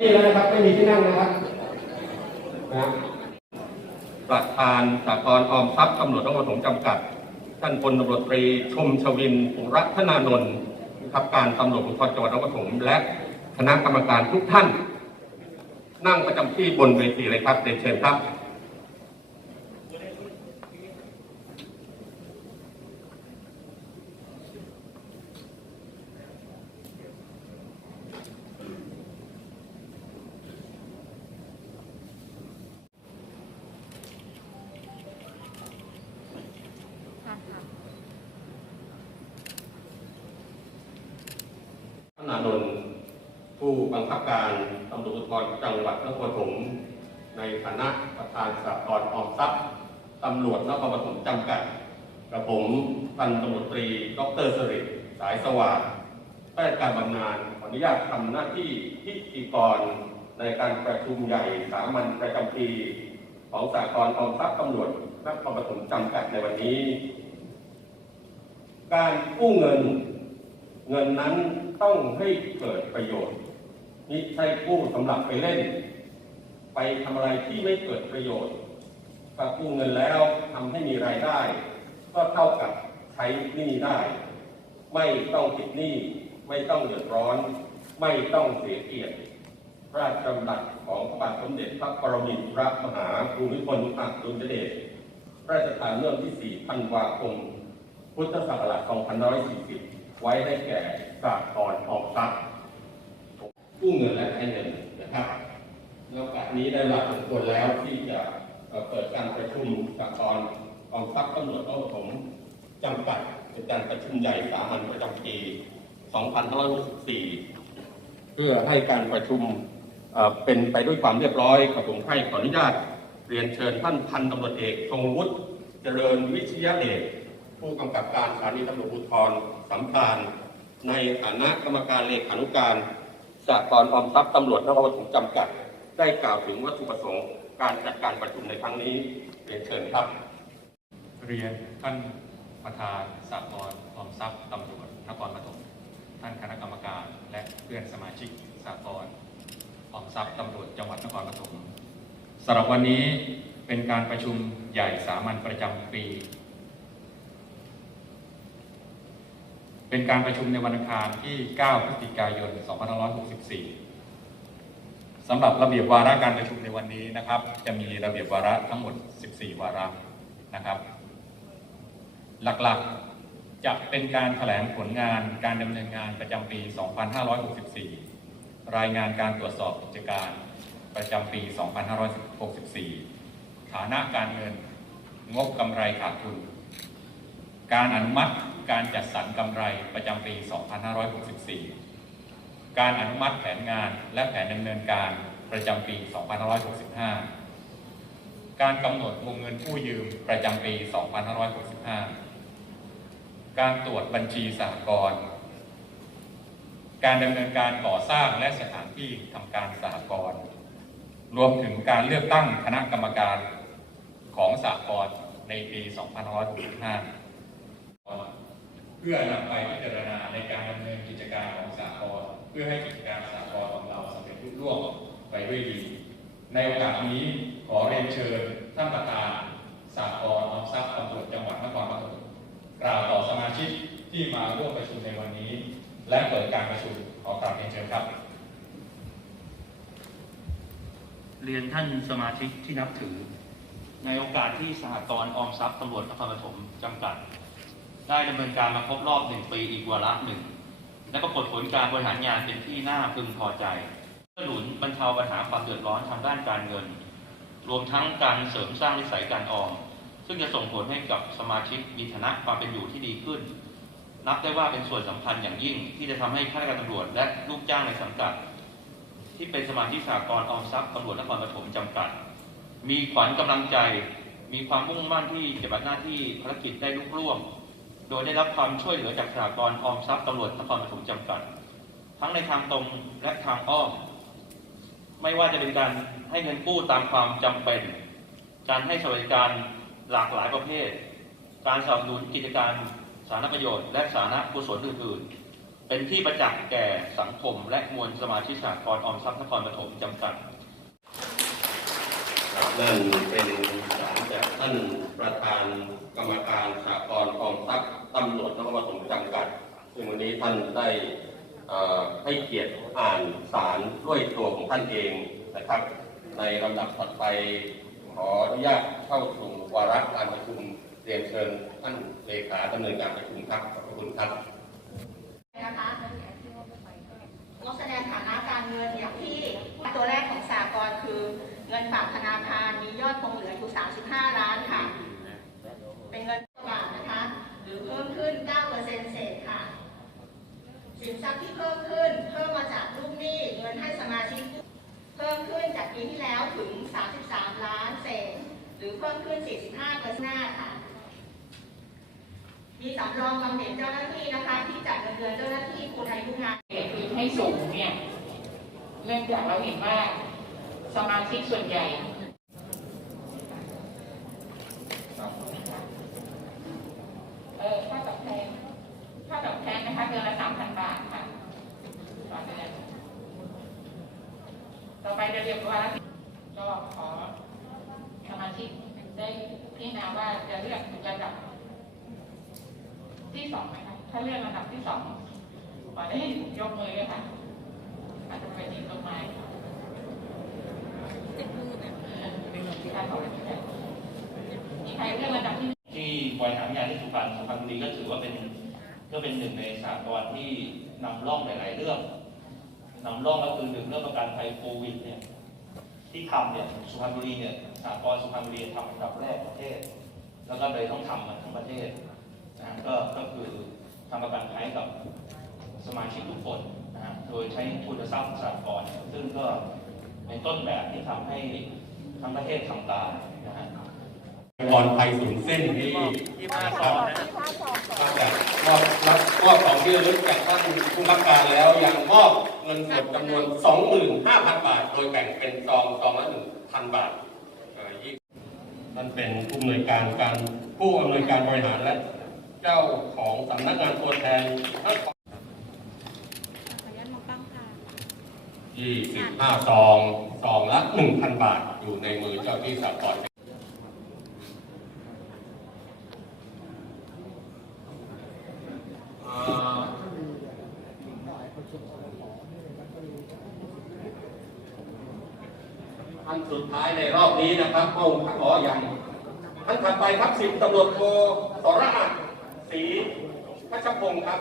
นี่แล้วนะครับไม่มีที่นั่งนะครับนะประธานสากลออมทรัพย์ตำรวจนครสงจำกัด ท่านพลตำรวจตรีชมชวินปุรัตนานนท์ครับการตำรวจภูธรจังหวัดนครปฐมและคณะกรรมการทุกท่าน นั่งประจำที่บนเวทีเลยครับเดชเชิญครับ ธ นานนท์ผู้บังคับการตำรวจภูธรจังหวัดนครปฐมในฐานะประธานสากลออมทรัพย์ตำรวจนครปฐมจำกัดกระผมพันตำรวจตรี ดรสริริสายสว่างข้าราชการบำนาญขออนุญาตทำหน้าที่พิธีกรในการประชุมใหญ่สามัญประจำปีของสากลออมทรัพย์ตำรวจนครปฐมจำกัดในวันนี้ การกู้เงิน เงินนั้นต้องให้เกิดประโยชน์มิใช่กู้สำหรับไปเล่น ไปทำอะไรที่ไม่เกิดประโยชน์ถ้ากู้เงินแล้วทำให้มีรายได้ ก็เท่ากับใช้หนี้ได้ ไม่ต้องติดหนี้ไม่ต้องเดือดร้อน ไม่ต้องเสียเกียรติพระราชดำรัสของพระบาทสมเด็จพระปรมินทรมหาภูมิพลอดุลยเดชพระราชทานเมื่อที่4ธันวาคม พุทธศักราช 2540 ไว้ได้แก่สากลออมทรัพย์กู้เงินและให้เงินนะครับในโอกาสนี้ได้รับสมควรแล้วที่จะเเปิดการประชุมสากลออมทรัพย์ตำรวจนครปฐมจำกัดเป็นการประชุมใหญ่สามัญประจำปี2564 เพื่อให้การประชุมเเป็นไปด้วยความเรียบร้อยกับผมให้ขออนุญาต เรียนเชิญท่านพันตำรวจเอกทรงวุฒิเจริญวิชยเดชผู้กำกับการสถานีตำรวจภูธร สำราญในฐานะกรรมการเลขานุการสากลออมทรัพย์ตำรวจนครปฐมจำกัด ได้กล่าวถึงวัตถุประสงค์การจัดการประชุมในครั้งนี้เรียนเชิญครับ เรียนท่านประธานสากลออมทรัพย์ตำรวจนครปฐมท่านคณะกรรมการและเพื่อนสมาชิกสากลออมทรัพย์ตำรวจจังหวัดนครปฐมสำหรับวันนี้เป็นการประชุมใหญ่สามัญประจำปี เป็นการประชุมในวันอังคารที่ 9 พฤศจิกายน 2564 สำหรับระเบียบวาระการประชุมในวันนี้นะครับ จะมีระเบียบวาระทั้งหมด 14 วาระนะครับ หลักๆจะเป็นการแถลงผลงานการดำเนินงานประจำปี 2564 รายงานการตรวจสอบกิจการประจำปี 2564 ฐานะการเงิน งบกำไรขาดทุน การอนุมัติ การจัดสรรกำไรประจำปี 2564 การอนุมัติแผนงานและแผนดำเนินการประจำปี 2565 การกำหนดวงเงินกู้ยืมประจำปี 2565 การตรวจบัญชีสหกรณ์ การดำเนินการก่อสร้างและสถานที่ทำการสหกรณ์รวมถึงการเลือกตั้งคณะกรรมการของสหกรณ์ในปี 2565 เพื่อนำไปพิจารณาในการดำเนินกิจการของสหกรเพื่อให้กิจการสหกรของเราสำเร็จรุ่ร่วงไปด้วยดี ในโอกาสนี้ขอเรียนเชิญท่านประธานสหกรออมทรัพย์ตำรวจจังหวัดนครปฐมกล่าวต่อสมาชิกที่มาร่วมประชุมในวันนี้ และเปิดการประชุมขอกราบเรียนเชิญครับ เรียนท่านสมาชิกที่นับถือ ในโอกาสที่สหกรณ์ออมทรัพย์ตำรวจนครปฐมจำกัด ได้ดำเนินการมาครบรอบหนึ่งปีอีกวาระหนึ่งและปรากฏผลการบริหารงานเป็นที่น่าพึงพอใจเพื่อหนุนบรรเทาปัญหาความเดือดร้อนทางด้านการเงิน รวมทั้งการเสริมสร้างนิสัยการออมซึ่งจะส่งผลให้กับสมาชิกมีฐานะความเป็นอยู่ที่ดีขึ้น นับได้ว่าเป็นส่วนสำคัญอย่างยิ่งที่จะทำให้ข้าราชการตำรวจและลูกจ้างในสังกัด ที่เป็นสมาชิกสากลออมทรัพย์ตำรวจนครปฐมจำกัด มีขวัญกำลังใจ มีความมุ่งมั่นที่จะปฏิบัติหน้าที่ภารกิจได้ลุล่วง โดยได้รับความช่วยเหลือจากสากลออมทรัพย์ตำรวจนครปฐมจำกัด ทั้งในทางตรงและทางอ้อม ไม่ว่าจะเป็นการให้เงินกู้ตามความจำเป็น การให้สวัสดิการหลากหลายประเภท การสนับสนุนกิจการสาธารณประโยชน์ และสาธารณกุศลอื่นๆ เป็นที่ประจักษ์แก่สังคมและมวลสมาชิกสหกรณ์ออมทรัพย์นครปฐมจำกัด ครับนั่นเป็นสารจากท่านประธานกรรมการสากลกองทัพตำรวจนครปฐมจำกัดซึ่งวันนี้ท่านได้ให้เกียรติอ่านสารด้วยตัวของท่านเองนะครับ ในลำดับถัดไปขออนุญาตเข้าสู่วาระการประชุมเรียนเชิญท่านเลขาดำเนินการประชุมครับขอบพระคุณครับ นะคะงบแสดงฐานะการเงินอย่างที่ตัวแรกของสากลคือเงินฝากธนาคารมียอดคงเหลืออยู่ 35 ล้านค่ะ เป็นเงินบาทนะคะ หรือเพิ่มขึ้น 9%เศษค่ะ สินทรั เพิ่มขึ้น เพิ่มมาจากลูกหนี้เงินให้สมาชิก เพิ่มขึ้นจากปีที่แล้วถึง 33 ล้านเศษ หรือเพิ่มขึ้น 45เปอร์เซ็นต์หน้าค่ะ มีสำรองบำเหน็จเจ้าหน้าที่นะคะ ที่จ่ายเงินเดือนเจ้าหน้าที่คุณอายุงานเคือให้สูงเนี่ย เนื่องจากเราเห็นว่าสมาชิกส่วนใหญ่ เออค่าตอบแทนค่าตอบแทนนะคะเดือนละสามพันบาทค่ะต่อเดือนต่อ ไปจะเรียกว่าก็ขอสมาชิกได้พิจารณาว่าจะเลือกระดับที่สองไหมคะถ้าเลือกระดับที่สองขอได้ยกมือเลยค่ะอาจจะเป็นอีกต้นไม้การขอเป็นแบบมีใครเลือกระดับที่ที่บริหารงานที่สุพรรณสุพรรณบุรีก็ถือว่าเป็นก็เป็นหนึ่งในสากลที่นำร่องหลาย ๆ เรื่อง นำร่องก็คือหนึ่งเรื่องประกันภัยโควิดเนี่ยที่ทำเนี่ยสุพรรณบุรีเนี่ยสากลสุพรรณบุรีทำอันดับแรกประเทศ แล้วก็เลยต้องทำมันทั้งประเทศนะก็ก็คือทำประกันภัยกับสมาชิกทุกคนนะฮะโดยใช้ทุนทรัพย์สากลเนี่ยซึ่งก็เป็นต้นแบบที่ทำให้ทั้งประเทศทำตามนะฮะบอลไทยสูงเส้นที่ครับน อกจากมอบรับมอบของที่ระลึกจากท่านผู้บังการแล้วยังมอบเงินสดจำนวน 25,000 บาท โดยแบ่งเป็นซองซองละ1,000 บาทเอ่อยี่ท่านเป็นผู้อำนวยการการผู้อำนวยการบริหารและเจ้าของสำนักงานตัวแทนทั้ง25ซองซองละ1,000บาท อยู่ในมือเจ้าที่สากล ท่านสุดท้ายในรอบนี้นะครับองค์ขออย่างท่านถัดไปครับสิบตำรวจโทสรอัตศรีพัชพงศ์ครับ